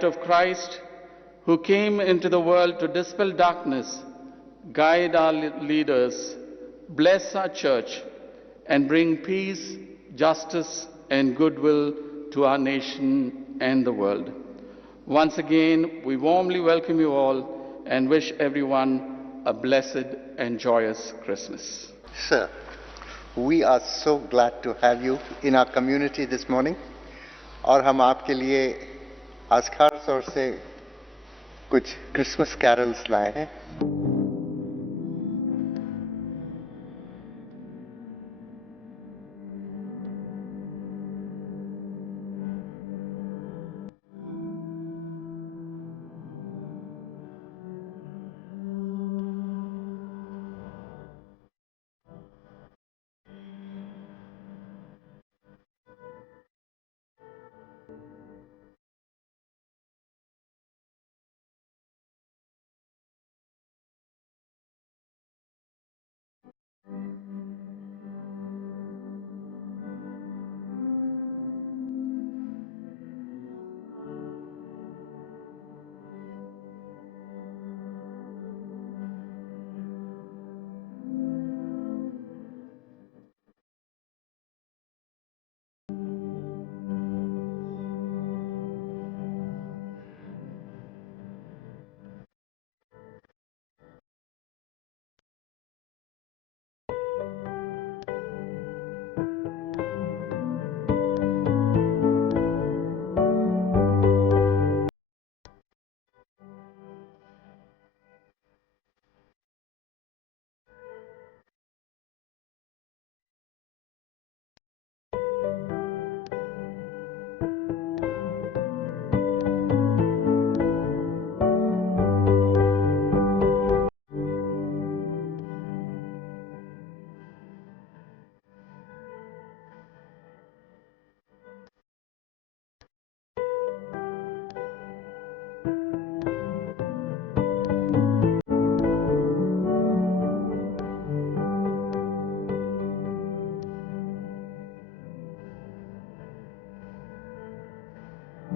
light of Christ, who came into the world to dispel darkness, guide our leaders, bless our church, and bring peace, justice, and goodwill to our nation and the world. Once again, we warmly welcome you all and wish everyone a blessed and joyous Christmas. Sir, we are so glad to have you in our community this morning. और हम आपके लिए आज खास तौर से कुछ Christmas carols लाए हैं.